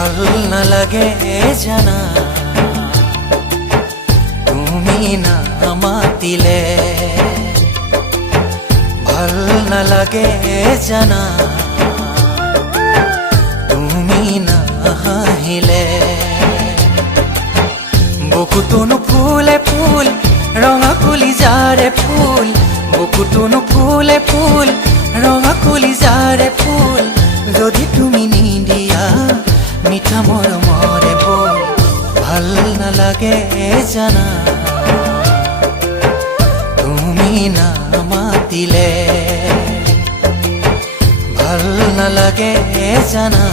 ভাল নালাগে জানা তুমি নামাতিলে ভাল নালাগে জানা তুমি নাহাহিলে বুকুটোনো ফুলে ফুল ৰঙা কলিজাৰে ফুল বুকুটোনো ফুলে ফুল ৰঙা কলিজাৰে ফুল যদি তুমি নিদিয়া মিঠা মৰমৰে বল ভাল নালাগে জানা তুমি নামাতিলে ভাল নালাগে জানা